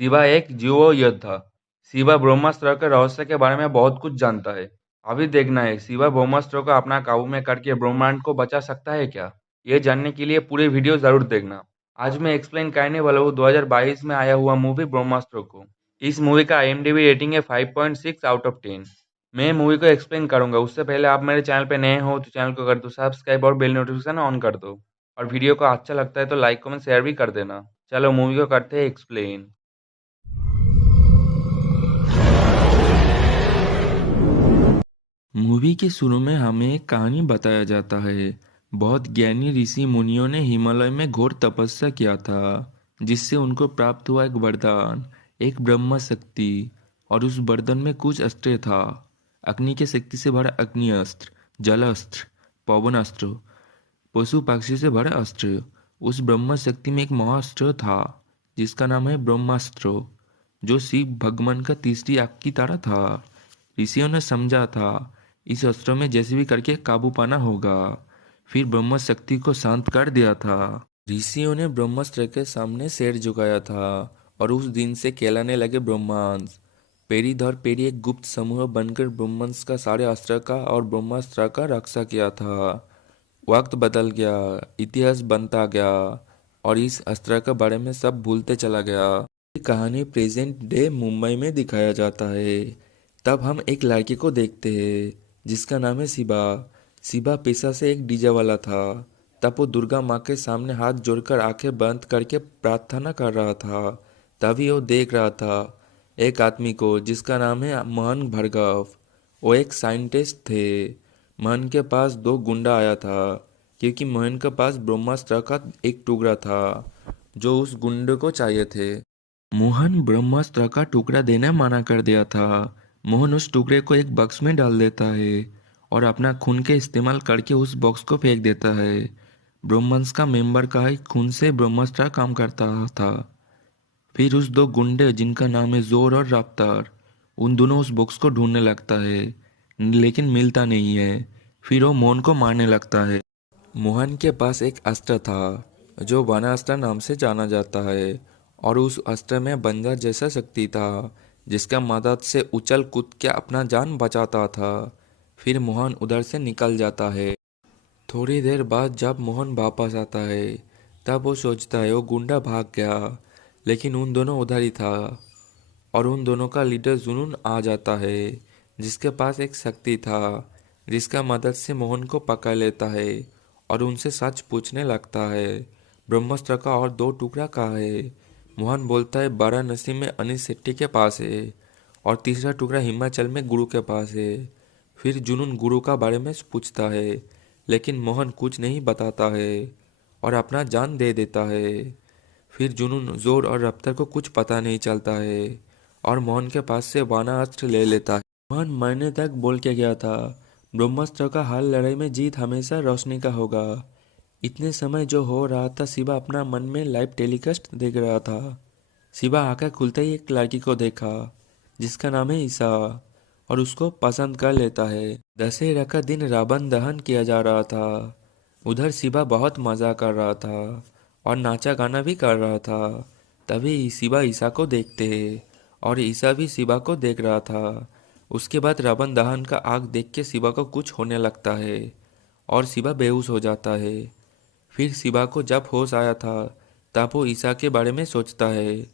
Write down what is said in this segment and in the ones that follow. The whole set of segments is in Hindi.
शिवा एक जीवो योद्धा। शिवा ब्रह्मास्त्र के रहस्य के बारे में बहुत कुछ जानता है। अभी देखना है शिवा ब्रह्मास्त्र को अपना काबू में करके ब्रह्मांड को बचा सकता है क्या। ये जानने के लिए पूरे वीडियो जरूर देखना। आज मैं एक्सप्लेन करने वाला हूँ 2022 में आया हुआ मूवी ब्रह्मास्त्र को। इस मूवी का IMDb रेटिंग है 5.6 आउट ऑफ 10। मैं मूवी को एक्सप्लेन करूंगा, उससे पहले आप मेरे चैनल पे नए हो तो चैनल को कर दो सब्सक्राइब और बेल नोटिफिकेशन ऑन कर दो। और वीडियो को अच्छा लगता है तो लाइक कमेंट शेयर भी कर देना। चलो मूवी को करते हैं एक्सप्लेन। मूवी के शुरू में हमें एक कहानी बताया जाता है। बहुत ज्ञानी ऋषि मुनियों ने हिमालय में घोर तपस्या किया था, जिससे उनको प्राप्त हुआ एक वरदान, एक ब्रह्म शक्ति। और उस वरदान में कुछ अस्त्र था। अग्नि की शक्ति से भरा अग्नि अस्त्र, जल अस्त्र, पवन अस्त्र, पशु पक्षी से भरा अस्त्र। उस ब्रह्म शक्ति में एक महाअस्त्र था, जिसका नाम है ब्रह्मास्त्र, जो शिव भगवान का तीसरी आंख की तरह था। ऋषियों ने समझा था इस अस्त्र में जैसे भी करके काबू पाना होगा। फिर ब्रह्म शक्ति को शांत कर दिया था। ऋषियों ने ब्रह्मास्त्र के सामने सिर झुकाया था और उस दिन से कहलाने लगे ब्रह्मांस। पेरी दर पेरी एक गुप्त समूह बनकर ब्रह्मांस का सारे अस्त्र का और ब्रह्मास्त्र का रक्षा किया था। वक्त बदल गया, इतिहास बनता गया और इस अस्त्र के बारे में सब भूलते चला गया। ये कहानी प्रेजेंट डे मुंबई में दिखाया जाता है। तब हम एक लड़के को देखते हैं जिसका नाम है शिवा। शिवा पेशा से एक डीजे वाला था। तब वो दुर्गा माँ के सामने हाथ जोड़कर आंखें बंद करके प्रार्थना कर रहा था। तभी वो देख रहा था एक आदमी को जिसका नाम है मोहन भार्गव। वो एक साइंटिस्ट थे। मोहन के पास दो गुंडा आया था, क्योंकि मोहन के पास ब्रह्मास्त्र का एक टुकड़ा था जो उस गुंडे को चाहिए थे। मोहन ब्रह्मास्त्र का टुकड़ा देना मना कर दिया था। मोहन उस टुकड़े को एक बॉक्स में डाल देता है और अपना खून के इस्तेमाल करके उस बॉक्स को फेंक देता है। ब्रह्मांस का मेंबर का ही खून से ब्रह्मास्त्र काम करता था। फिर उस दो गुंडे जिनका नाम है जोर और रफ्तार, उन दोनों उस बॉक्स को ढूंढने लगता है, लेकिन मिलता नहीं है। फिर वो मोहन को मारने लगता है। मोहन के पास एक अस्त्र था जो वनास्त्र नाम से जाना जाता है, और उस अस्त्र में बंदर जैसा शक्ति था जिसका मदद से उछल कूद के अपना जान बचाता था। फिर मोहन उधर से निकल जाता है। थोड़ी देर बाद जब मोहन वापस आता है, तब वो सोचता है वो गुंडा भाग गया, लेकिन उन दोनों उधर ही था। और उन दोनों का लीडर जुनून आ जाता है, जिसके पास एक शक्ति था जिसका मदद से मोहन को पकड़ लेता है और उनसे सच पूछने लगता है ब्रह्मास्त्र का और दो टुकड़ा कहाँ है। मोहन बोलता है वाराणसी में अनिल शेट्टी के पास है और तीसरा टुकड़ा हिमाचल में गुरु के पास है। फिर जुनून गुरु का बारे में पूछता है, लेकिन मोहन कुछ नहीं बताता है और अपना जान दे देता है। फिर जुनून जोर और रफ्तार को कुछ पता नहीं चलता है और मोहन के पास से वानास्त्र ले लेता है। मोहन मरने तक बोल के गया था ब्रह्मास्त्र का हर लड़ाई में जीत हमेशा रोशनी का होगा। इतने समय जो हो रहा था, शिवा अपना मन में लाइव टेलीकास्ट देख रहा था। शिवा आंखें खुलते ही एक लड़की को देखा जिसका नाम है ईसा, और उसको पसंद कर लेता है। दशहरा का दिन रावण दहन किया जा रहा था। उधर शिवा बहुत मजा कर रहा था और नाचा गाना भी कर रहा था। तभी शिवा ईसा को देखते हैं और ईसा भी शिवा को देख रहा था। उसके बाद रावण दहन का आग देख के शिवा को कुछ होने लगता है और शिवा बेहोश हो जाता है। फिर शिवा को जब होश आया था, तब वो ईसा के बारे में सोचता है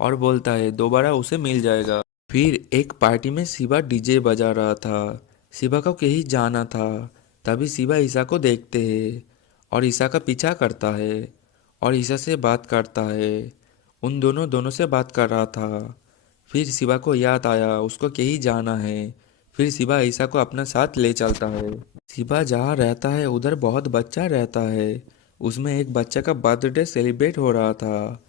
और बोलता है दोबारा उसे मिल जाएगा। फिर एक पार्टी में शिवा डीजे बजा रहा था। शिवा को कहीं जाना था। तभी शिवा ईसा को देखते हैं और ईसा का पीछा करता है और ईसा से बात करता है। उन दोनों दोनों से बात कर रहा था। फिर शिवा को याद आया उसको कहीं जाना है। फिर शिवा ईसा को अपना साथ ले चलता है। शिवा जहाँ रहता है उधर बहुत बच्चा रहता है। उसमें एक बच्चा का बर्थडे सेलिब्रेट हो रहा था।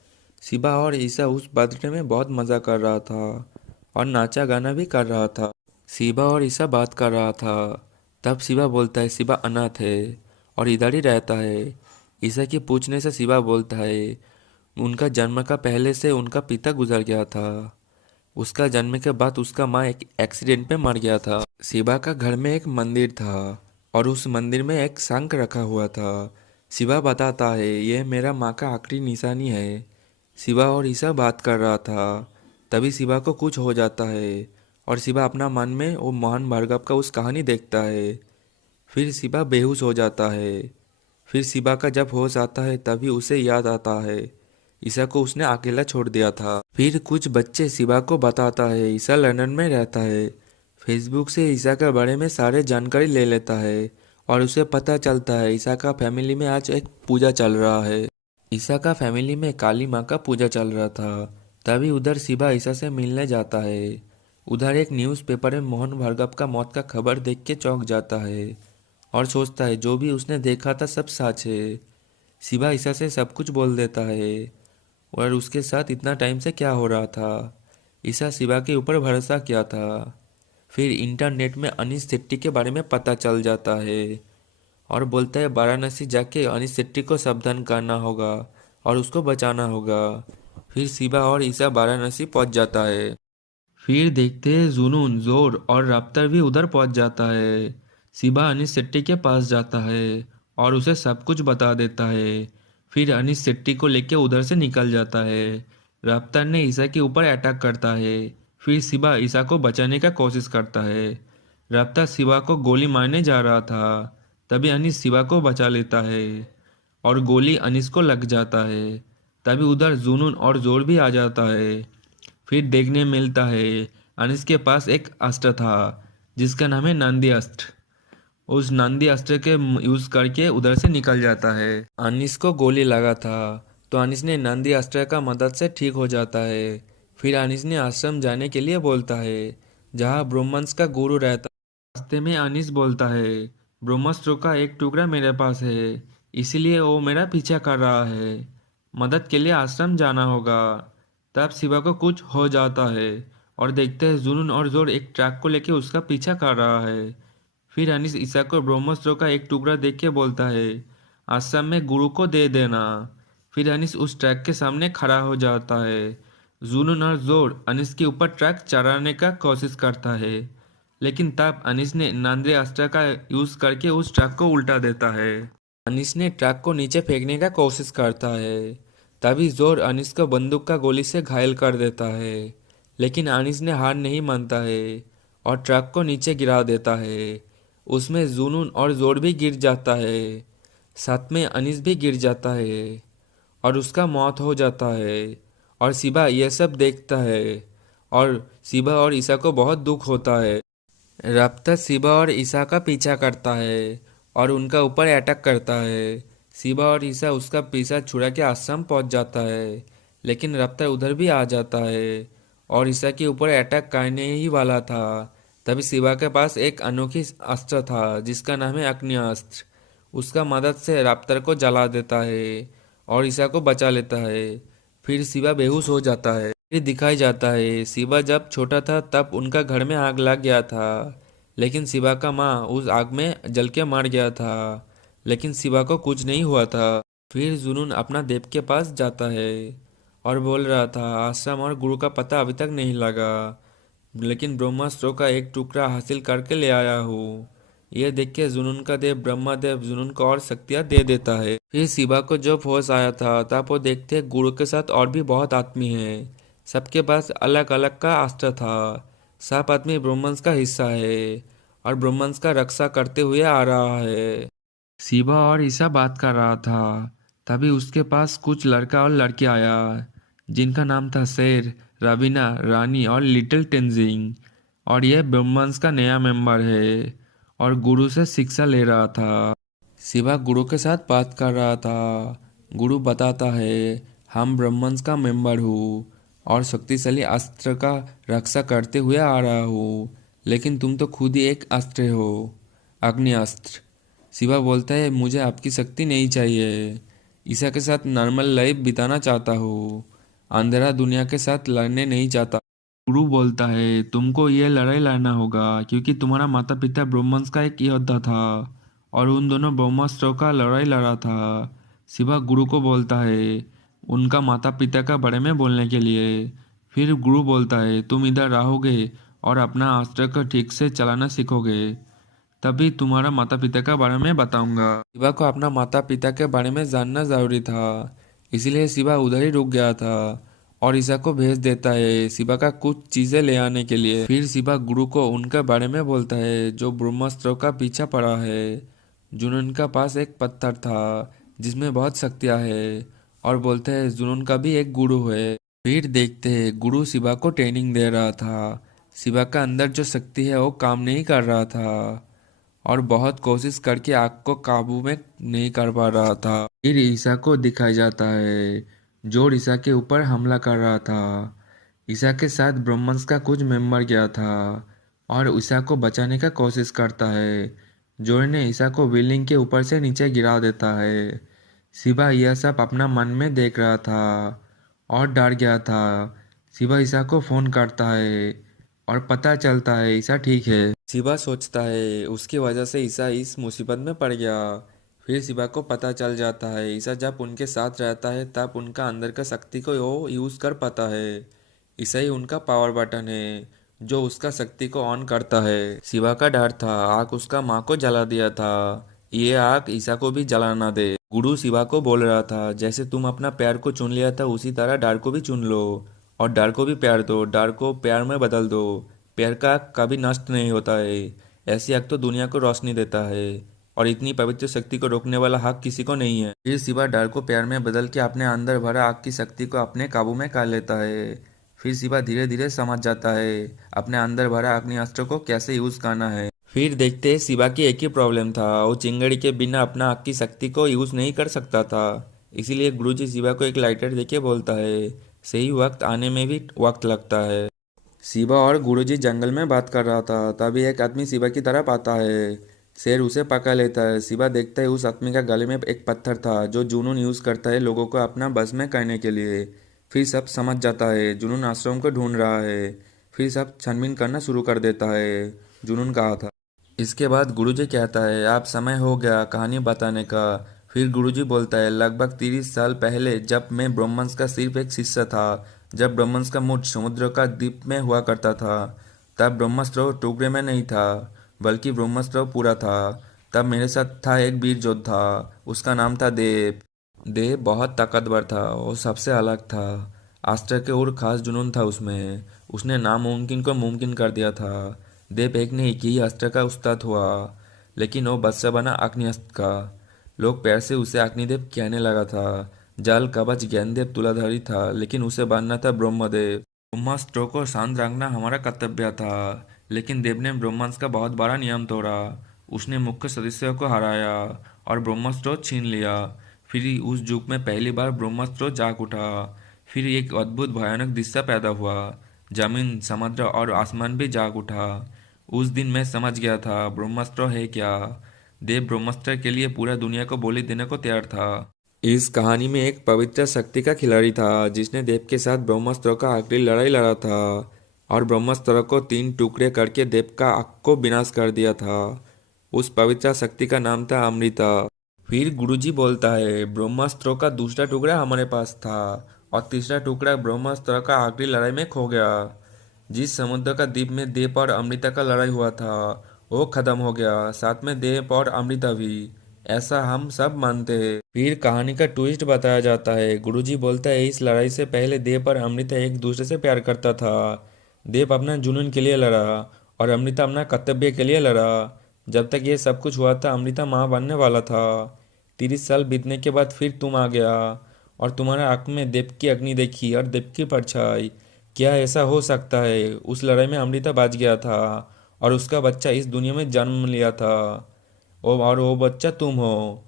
शिवा और ईसा उस बर्थडे में बहुत मज़ा कर रहा था और नाचा गाना भी कर रहा था। शिवा और ईसा बात कर रहा था। तब शिवा बोलता है शिवा अनाथ है और इधर ही रहता है। ईसा के पूछने से शिवा बोलता है उनका जन्म का पहले से उनका पिता गुजर गया था। उसका जन्म के बाद उसका माँ एक एक्सीडेंट में मर गया था। शिवा का घर में एक मंदिर था और उस मंदिर में एक शंख रखा हुआ था। शिवा बताता है यह मेरा माँ का आखिरी निशानी है। शिवा और ईसा बात कर रहा था। तभी शिवा को कुछ हो जाता है और शिवा अपना मन में वो मोहन भार्गव का उस कहानी देखता है। फिर शिवा बेहोश हो जाता है। फिर शिवा का जब होश आता है तभी उसे याद आता है ईसा को उसने अकेला छोड़ दिया था। फिर कुछ बच्चे शिवा को बताता है ईसा लंदन में रहता है। फेसबुक से ईसा के बारे में सारे जानकारी ले लेता है और उसे पता चलता है ईसा का फैमिली में आज एक पूजा चल रहा है। ईसा का फैमिली में काली माँ का पूजा चल रहा था। तभी उधर शिवा ईसा से मिलने जाता है। उधर एक न्यूज़पेपर में मोहन भार्गव का मौत का खबर देख के चौंक जाता है और सोचता है जो भी उसने देखा था सब सच है। शिवा ईसा से सब कुछ बोल देता है और उसके साथ इतना टाइम से क्या हो रहा था। ईसा शिवा के ऊपर भरोसा किया था। फिर इंटरनेट में अनीश शेट्टी के बारे में पता चल जाता है और बोलता है वाराणसी जाके अनीश शेट्टी को सावधान करना होगा और उसको बचाना होगा। फिर शिवा और ईसा वाराणसी पहुंच जाता है। फिर देखते हैं जुनून, जोर और राप्तर भी उधर पहुंच जाता है। शिवा अनीश शेट्टी के पास जाता है और उसे सब कुछ बता देता है। फिर अनीश शेट्टी को लेके उधर से निकल जाता है। राप्तर ने ईसा के ऊपर अटैक करता है। फिर शिवा ईसा को बचाने का कोशिश करता है। राप्तर शिवा को गोली मारने जा रहा था। तभी अनीश शिवा को बचा लेता है और गोली अनीश को लग जाता है। तभी उधर जुनून और जोर भी आ जाता है। फिर देखने मिलता है अनीस के पास एक अस्त्र था जिसका नाम है नंदी अस्त्र। उस नंदी अस्त्र के यूज करके उधर से निकल जाता है। अनीस को गोली लगा था तो अनीस ने नंदी अस्त्र का मदद से ठीक हो जाता है। फिर अनीस ने आश्रम जाने के लिए बोलता है जहाँ ब्रह्मंस का गुरु रहता है। रास्ते में अनीस बोलता है ब्रह्मास्त्र का एक टुकड़ा मेरे पास है, इसीलिए वो मेरा पीछा कर रहा है। मदद के लिए आश्रम जाना होगा। तब शिवा को कुछ हो जाता है और देखते हैं जुनून और जोर एक ट्रक को लेके उसका पीछा कर रहा है। फिर अनीस ईसा को ब्रह्मास्त्र का एक टुकड़ा देख के बोलता है आश्रम में गुरु को दे देना। फिर अनीस उस ट्रक के सामने खड़ा हो जाता है। जुनून और जोर अनीस के ऊपर ट्रक चढ़ाने का कोशिश करता है, लेकिन तब अनीस ने नांदे अस्त्र का यूज करके उस ट्रक को उल्टा देता है। अनीस ने ट्रक को नीचे फेंकने का कोशिश करता है। तभी जोर अनीस को बंदूक का गोली से घायल कर देता है, लेकिन अनीस ने हार नहीं मानता है और ट्रक को नीचे गिरा देता है। उसमें जुनून और जोर भी गिर जाता है। साथ में अनीस भी गिर जाता है और उसका मौत हो जाता है। और शिवा यह सब देखता है और शिवा और ईसा को बहुत दुख होता है। राप्तर शिवा और ईसा का पीछा करता है और उनका ऊपर अटैक करता है। शिवा और ईसा उसका पीछा छुड़ा के आश्रम पहुंच जाता है, लेकिन राप्तर उधर भी आ जाता है और ईसा के ऊपर अटैक करने ही वाला था। तभी शिवा के पास एक अनोखी अस्त्र था जिसका नाम है अग्नि अस्त्र। उसका मदद से राप्तर को जला देता है और ईसा को बचा लेता है। फिर शिवा बेहोश हो जाता है। फिर दिखाई जाता है शिवा जब छोटा था तब उनका घर में आग लग गया था, लेकिन शिवा का माँ उस आग में जल के मर गया था, लेकिन शिवा को कुछ नहीं हुआ था। फिर जुनून अपना देव के पास जाता है और बोल रहा था आश्रम और गुरु का पता अभी तक नहीं लगा, लेकिन ब्रह्मास्त्रों का एक टुकड़ा हासिल करके ले आया हूँ। यह देख के जुनून का देव ब्रह्मादेव जुनून को और शक्तियाँ दे देता है। फिर शिवा को जब होश आया था तब वो देखते गुरु के साथ और भी बहुत आदमी हैं। सबके पास अलग अलग का अस्त्र था। सब आदमी ब्रह्मंस का हिस्सा है और ब्रह्मंस का रक्षा करते हुए आ रहा है। शिवा और ईसा बात कर रहा था। तभी उसके पास कुछ लड़का और लड़की आया जिनका नाम था शेर, रवीना, रानी और लिटिल टेंजिंग। और यह ब्रह्मंस का नया मेंबर है और गुरु से शिक्षा ले रहा था। शिवा गुरु के साथ बात कर रहा था। गुरु बताता है हम ब्रह्मंस का मेंबर हूँ और शक्तिशाली अस्त्र का रक्षा करते हुए आ रहा हूँ, लेकिन तुम तो खुद ही एक अस्त्र हो, अग्नि अस्त्र। शिवा बोलता है मुझे आपकी शक्ति नहीं चाहिए, ईसा के साथ नॉर्मल लाइफ बिताना चाहता हूँ, अंधेरा दुनिया के साथ लड़ने नहीं चाहता। गुरु बोलता है तुमको ये लड़ाई लड़ना होगा क्योंकि तुम्हारा माता पिता ब्रह्मंस का एक योद्धा था और उन दोनों ब्रह्मास्त्रों का लड़ाई लड़ा था। शिवा गुरु को बोलता है उनका माता पिता का बारे में बोलने के लिए। फिर गुरु बोलता है तुम इधर रहोगे और अपना अस्त्र को ठीक से चलाना सीखोगे, तभी तुम्हारा माता पिता के बारे में बताऊंगा। शिवा को अपना माता पिता के बारे में जानना जरूरी था, इसलिए शिवा उधर ही रुक गया था और ईसा को भेज देता है शिवा का कुछ चीजें ले आने के लिए। फिर शिवा गुरु को उनके बारे में बोलता है जो ब्रह्मास्त्र का पीछा पड़ा है। जुनून का पास एक पत्थर था जिसमें बहुत शक्तियां है और बोलते हैं जुनून का भी एक गुरु है। फिर देखते हैं गुरु शिवा को ट्रेनिंग दे रहा था। शिवा का अंदर जो शक्ति है वो काम नहीं कर रहा था और बहुत कोशिश करके आग को काबू में नहीं कर पा रहा था। फिर ईसा को दिखाया जाता है जो ईसा के ऊपर हमला कर रहा था। ईसा के साथ ब्रह्मंस का कुछ मेंबर गया था और ईसा को बचाने का कोशिश करता है। जोर ने ईसा को बिल्डिंग के ऊपर से नीचे गिरा देता है। शिवा यह सब अपना मन में देख रहा था और डर गया था। शिवा ईसा को फोन करता है और पता चलता है ईसा ठीक है। शिवा सोचता है उसकी वजह से ईसा इस मुसीबत में पड़ गया। फिर शिवा को पता चल जाता है ईसा जब उनके साथ रहता है तब उनका अंदर का शक्ति को वो यूज़ कर पाता है। ईसा ही उनका पावर बटन है जो उसका शक्ति को ऑन करता है। शिवा का डर था आग उसका माँ को जला दिया था, ये आग ईसा को भी जला ना दे। गुरु शिवा को बोल रहा था जैसे तुम अपना प्यार को चुन लिया था उसी तरह डर को भी चुन लो और डर को भी प्यार दो, डर को प्यार में बदल दो। प्यार का आग कभी नष्ट नहीं होता है, ऐसी आग तो दुनिया को रोशनी देता है और इतनी पवित्र शक्ति को रोकने वाला हक किसी को नहीं है। फिर शिवा डर को प्यार में बदल के अपने अंदर भरा आग की शक्ति को अपने काबू में कर लेता है। फिर शिवा धीरे धीरे समझ जाता है अपने अंदर भरा अग्नि अस्त्र को कैसे यूज करना है। फिर देखते हैं शिवा की एक ही प्रॉब्लम था, वो चिंगड़ी के बिना अपना आग की शक्ति को यूज नहीं कर सकता था। इसीलिए गुरुजी शिवा को एक लाइटर देके बोलता है सही वक्त आने में भी वक्त लगता है। शिवा और गुरुजी जंगल में बात कर रहा था तभी एक आदमी शिवा की तरफ आता है। शेर उसे पकड़ लेता है। शिवा देखता है उस आदमी का गले में एक पत्थर था जो जुनून यूज करता है लोगों को अपना बस में करने के लिए। फिर सब समझ जाता है जुनून आश्रम को ढूंढ रहा है। फिर सब छानबीन करना शुरू कर देता है जुनून कहा था। इसके बाद गुरुजी कहता है आप समय हो गया कहानी बताने का। फिर गुरुजी बोलता है लगभग 30 साल पहले जब मैं ब्रह्मंस का सिर्फ एक शिष्य था, जब ब्रह्मंस का मुझ समुद्र का द्वीप में हुआ करता था, तब ब्रह्मास्त्र टुकड़े में नहीं था बल्कि ब्रह्मास्त्र पूरा था। तब मेरे साथ था एक वीर योद्धा, उसका नाम था देव। देव बहुत ताकतवर था, वो सबसे अलग था। अस्त्र के और खास जुनून था उसमें, उसने नामुमकिन को मुमकिन कर दिया था। देव एक ने एक ही अस्त्र का उस्ताद हुआ, लेकिन वो बदसे बना अग्निअस्त्र का। लोग पैर से उसे अग्निदेव कहने लगा था। जल कवच ज्ञानदेव तुलाधारी था लेकिन उसे बनना था ब्रह्मदेव। ब्रह्मास्त्रों को शांत रखना हमारा कर्तव्य था, लेकिन देव ने ब्रह्मास्त्र का बहुत बड़ा नियम तोड़ा। उसने मुख्य सदस्यों को हराया और ब्रह्मास्त्र छीन लिया। फिर उस युग में पहली बार ब्रह्मास्त्र जाग उठा। फिर एक अद्भुत भयानक दृश्य पैदा हुआ, जमीन समुद्र और आसमान भी जाग उठा। उस दिन मैं समझ गया था ब्रह्मास्त्र है क्या। देव ब्रह्मास्त्र के लिए पूरा दुनिया को बलि देने को तैयार था। इस कहानी में एक पवित्र शक्ति का खिलाड़ी था जिसने देव के साथ ब्रह्मास्त्र का आखिरी लड़ाई लड़ा था और ब्रह्मास्त्र को 3 टुकड़े करके देव का आग को विनाश कर दिया था। उस पवित्र शक्ति का नाम था अमृता। फिर गुरुजी बोलता है ब्रह्मास्त्र का दूसरा टुकड़ा हमारे पास था और तीसरा टुकड़ा ब्रह्मास्त्र का आखिरी लड़ाई में खो गया। जिस समुद्र का द्वीप में देव और अमृता का लड़ाई हुआ था वो खत्म हो गया, साथ में देव और अमृता भी, ऐसा हम सब मानते हैं। फिर कहानी का ट्विस्ट बताया जाता है। गुरुजी बोलता है इस लड़ाई से पहले देव और अमृता एक दूसरे से प्यार करता था। देव अपना जुनून के लिए लड़ा और अमृता अपना कर्तव्य के लिए लड़ा। जब तक ये सब कुछ हुआ था अमृता माँ बनने वाला था। 30 साल बीतने के बाद फिर तुम आ गया और तुम्हारा आंख में देव की अग्नि देखी और देव की परछाई। क्या ऐसा हो सकता है? उस लड़ाई में अमृता बच गया था और उसका बच्चा इस दुनिया में जन्म लिया था, और वो बच्चा तुम हो।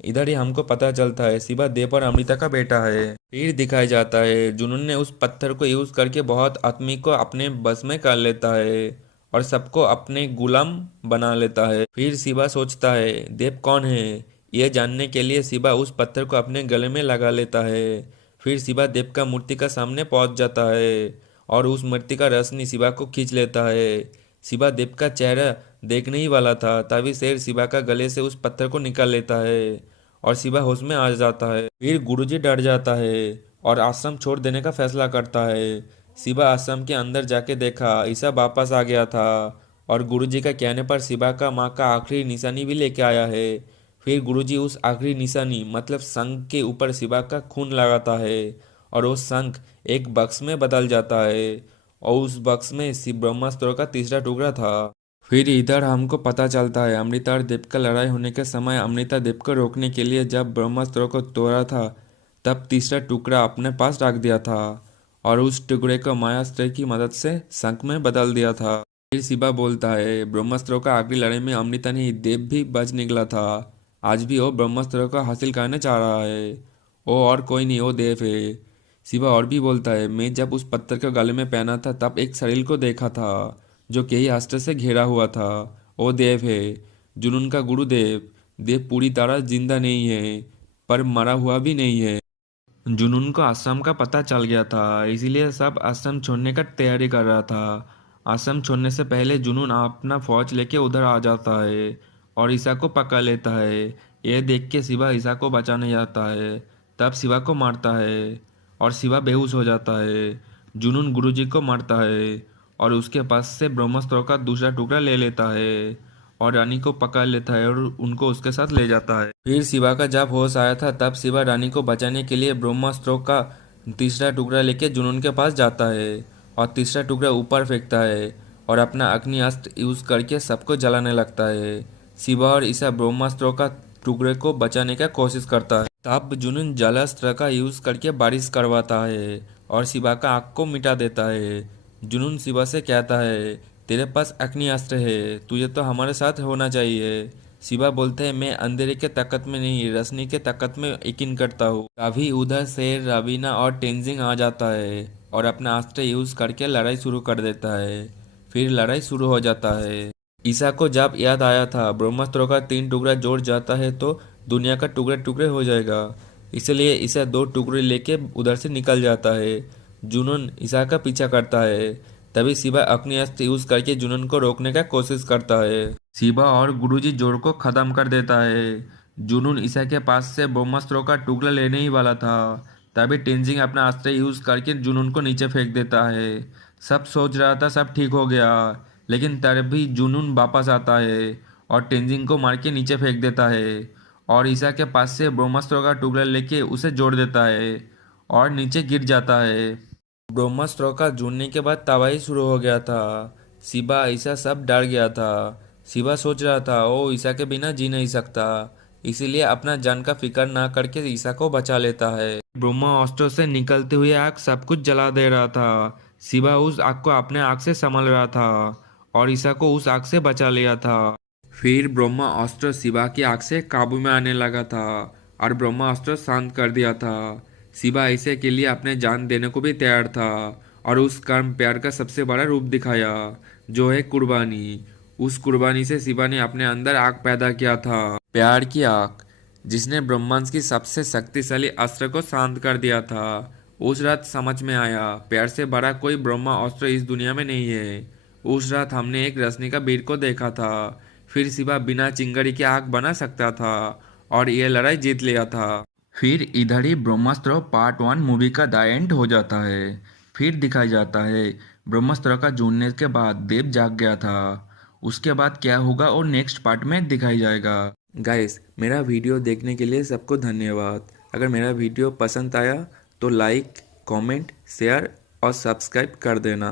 इधर ही हमको पता चलता है शिवा देव और अमृता का बेटा है। फिर दिखाया जाता है जुनून ने उस पत्थर को यूज करके बहुत आदमी को अपने बस में कर लेता है और सबको अपने गुलाम बना लेता है। फिर शिवा सोचता है देव कौन है, यह जानने के लिए शिवा उस पत्थर को अपने गले में लगा लेता है। फिर शिवा देव का मूर्ति का सामने पहुंच जाता है और उस मूर्ति का रोशनी शिवा को खींच लेता है। शिवा देव का चेहरा देखने ही वाला था तभी शेर शिवा का गले से उस पत्थर को निकाल लेता है और शिवा होश में आ जाता है। फिर गुरुजी डर जाता है और आश्रम छोड़ देने का फैसला करता है। शिवा आश्रम के अंदर जाके देखा ईसा वापस आ गया था और गुरुजी का कहने पर शिवा का माँ का आखिरी निशानी भी लेके आया है। फिर गुरुजी उस आखिरी निशानी मतलब शंख के ऊपर शिवा का खून लगाता है और वो शंख एक बक्स में बदल जाता है और उस बक्स में शिव ब्रह्मास्त्र का तीसरा टुकड़ा था। फिर इधर हमको पता चलता है अमृता और देव का लड़ाई होने के समय अमृता देव को रोकने के लिए जब ब्रह्मास्त्र को तोड़ा था तब तीसरा टुकड़ा अपने पास रख दिया था और उस टुकड़े को मायास्त्र की मदद से शंख में बदल दिया था। फिर शिवा बोलता है ब्रह्मास्त्रों का आखिरी लड़ाई में अमृता नहीं देव भी बच निकला था। आज भी वो ब्रह्मास्त्र को हासिल करना चाह रहा है। वो और कोई नहीं वो देव है। शिवा और भी बोलता है मैं जब उस पत्थर को गले में पहना था तब एक शरीर को देखा था जो कई अस्त्र से घिरा हुआ था। वो देव है जुनून का गुरुदेव। देव पूरी तरह जिंदा नहीं है पर मरा हुआ भी नहीं है। जुनून को आश्रम का पता चल गया था इसीलिए सब आश्रम छोड़ने का तैयारी कर रहा था। आश्रम छोड़ने से पहले जुनून अपना फौज लेके उधर आ जाता है और ईसा को पकड़ लेता है। यह देख के शिवा ईसा को बचाने जाता है तब शिवा को मारता है और शिवा बेहोश हो जाता है। जुनून गुरुजी को मारता है और उसके पास से ब्रह्मास्त्र का दूसरा टुकड़ा ले लेता है और रानी को पकड़ लेता है और उनको उसके साथ ले जाता है। फिर शिवा का जब होश आया था तब शिवा रानी को बचाने के लिए ब्रह्मास्त्र का तीसरा टुकड़ा लेके जुनून के पास जाता है और तीसरा टुकड़ा ऊपर फेंकता है और अपना अग्नि अस्त्र यूज करके सबको जलाने लगता है। शिवा और ईसा ब्रह्मास्त्र का टुकड़े को बचाने का कोशिश करता है। तब जुनून जलास्त्र का यूज करके बारिश करवाता है और शिवा का आग को मिटा देता है। जुनून शिवा से कहता है तेरे पास अग्नि अस्त्र है तुझे तो हमारे साथ होना चाहिए। शिवा बोलते हैं मैं अंधेरे के ताकत में नहीं रोशनी के ताकत में यकीन करता हूँ। तभी उधर से रवीना और टेंजिंग आ जाता है और अपना अस्त्र यूज करके लड़ाई शुरू कर देता है। फिर लड़ाई शुरू हो जाता है। ईसा को जब याद आया था ब्रह्मास्त्र का तीन टुकड़ा जोड़ जाता है तो दुनिया का टुकड़े टुकड़े हो जाएगा इसलिए ईसा दो टुकड़े लेके उधर से निकल जाता है। जुनून ईसा का पीछा करता है। तभी शिवा अपनी अस्त्र यूज करके जुनून को रोकने का कोशिश करता है। शिवा और गुरुजी जोड़ को खत्म कर देता है। जुनून ईसा के पास से ब्रह्मास्त्र का टुकड़ा लेने ही वाला था तभी टेंजिंग अपना अस्त्र यूज करके जुनून को नीचे फेंक देता है। सब सोच रहा था सब ठीक हो गया लेकिन तभी जुनून वापस आता है और टेंजिंग को मार के नीचे फेंक देता है और ईसा के पास से ब्रह्मास्त्र का टुकड़ा लेके उसे जोड़ देता है और नीचे गिर जाता है। ब्रह्मास्त्र का जुड़ने के बाद तबाही शुरू हो गया था। शिवा ईसा सब डर गया था। शिवा सोच रहा था वो ईसा के बिना जी नहीं सकता इसीलिए अपना जान का फिक्र ना करके ईसा को बचा लेता है। ब्रह्मास्त्र से निकलते हुए आग सब कुछ जला दे रहा था। शिवा उस आग को अपने आग से संभाल रहा था और ईसा को उस आग से बचा लिया था। फिर ब्रह्मास्त्र शिवा की आग से काबू में आने लगा था और ब्रह्मास्त्र शांत कर दिया था। शिवा ईसा के लिए अपने जान देने को भी तैयार था और उस कर्म प्यार का सबसे बड़ा रूप दिखाया जो है कुर्बानी। उस कुर्बानी से शिवा ने अपने अंदर आग पैदा किया था प्यार की आग जिसने ब्रह्मांड की सबसे शक्तिशाली अस्त्र को शांत कर दिया था। उस रात समझ में आया प्यार से बड़ा कोई ब्रह्मा अस्त्र इस दुनिया में नहीं है। उस रात हमने एक रश्मि का वीर को देखा था। फिर शिवा बिना चिंगारी के आग बना सकता था और ये लड़ाई जीत लिया था। फिर इधर ही ब्रह्मास्त्र पार्ट 1 मूवी का द एंड हो जाता है। फिर दिखाया जाता है ब्रह्मास्त्र का जुड़ने के बाद देव जाग गया था। उसके बाद क्या होगा और नेक्स्ट पार्ट में दिखाई जाएगा। गाइस मेरा वीडियो देखने के लिए सबको धन्यवाद। अगर मेरा वीडियो पसंद आया तो लाइक कमेंट शेयर और सब्सक्राइब कर देना।